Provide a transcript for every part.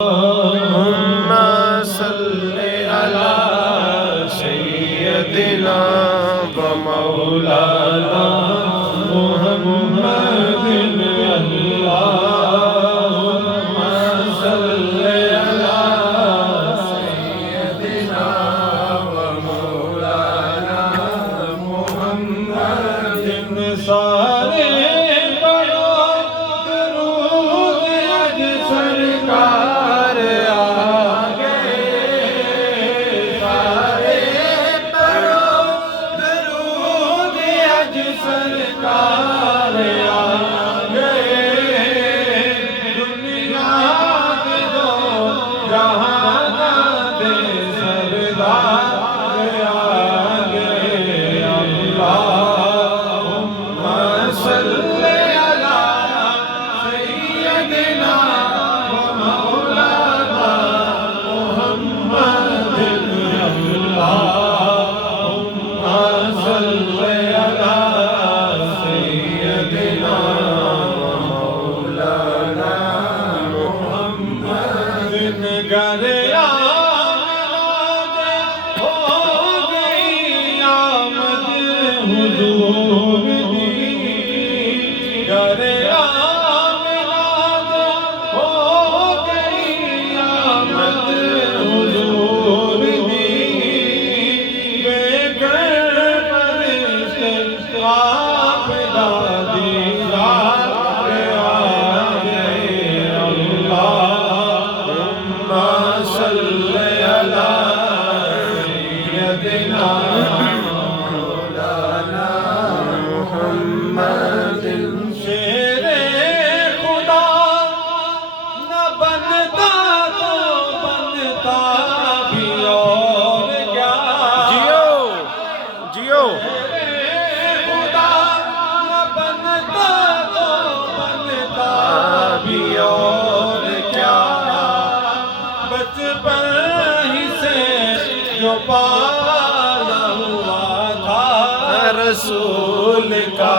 اللهم صل على سيدنا ومولانا محمد اللهم صل على سيدنا ومولانا محمد سارے رسول کا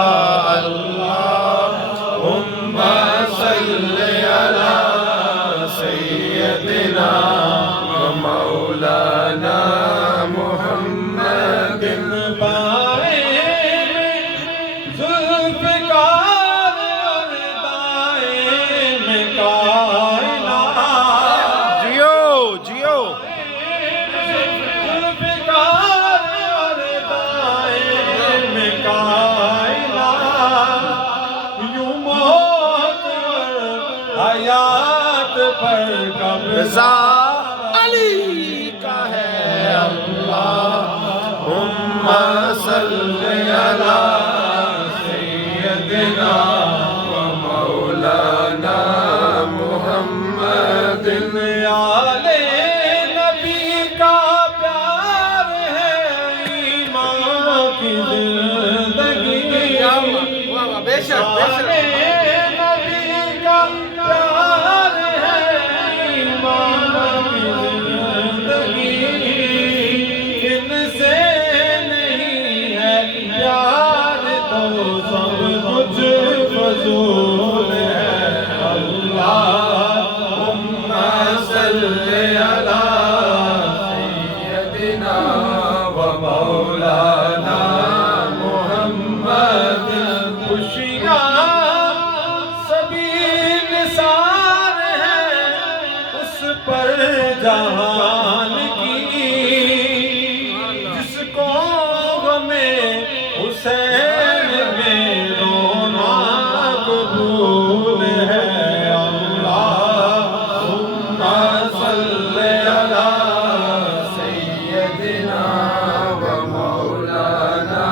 اللہم صل علی سیدنا مولانا محمد بائیں میں ذوالفقار اور دائیں میں کائنات جیو جیو رضا علی کا ہے اللہم صل علی سیدنا ومولانا محمد آل نبی کا پیار ہے ایمان کی زندگی بے شک اللہم صل علی سیدنا ومولانا محمد خوشیاں سبھی نثار ہیں اس پر جہان کی جس کو ہمیں حسین میں رونا قبول ہے اللہم صل علی سیدنا ومولانا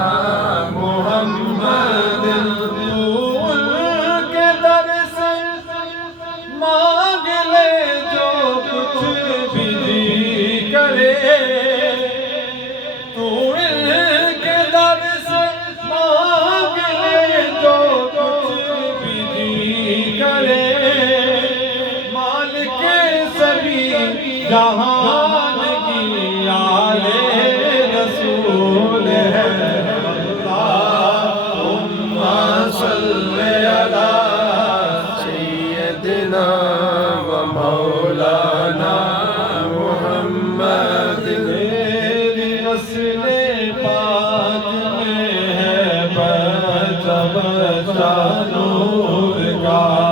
محمد ان کے در سے مانگ لے جو کچھ بھی جی کرے تو ان کے در سے مانگ لے جو کچھ بھی جی کرے مالک سبھی جہان کی آل رسول ہے اللہم صل علی سیدنا و مولانا نسل پاک میں ہے بچہ بچہ نور کا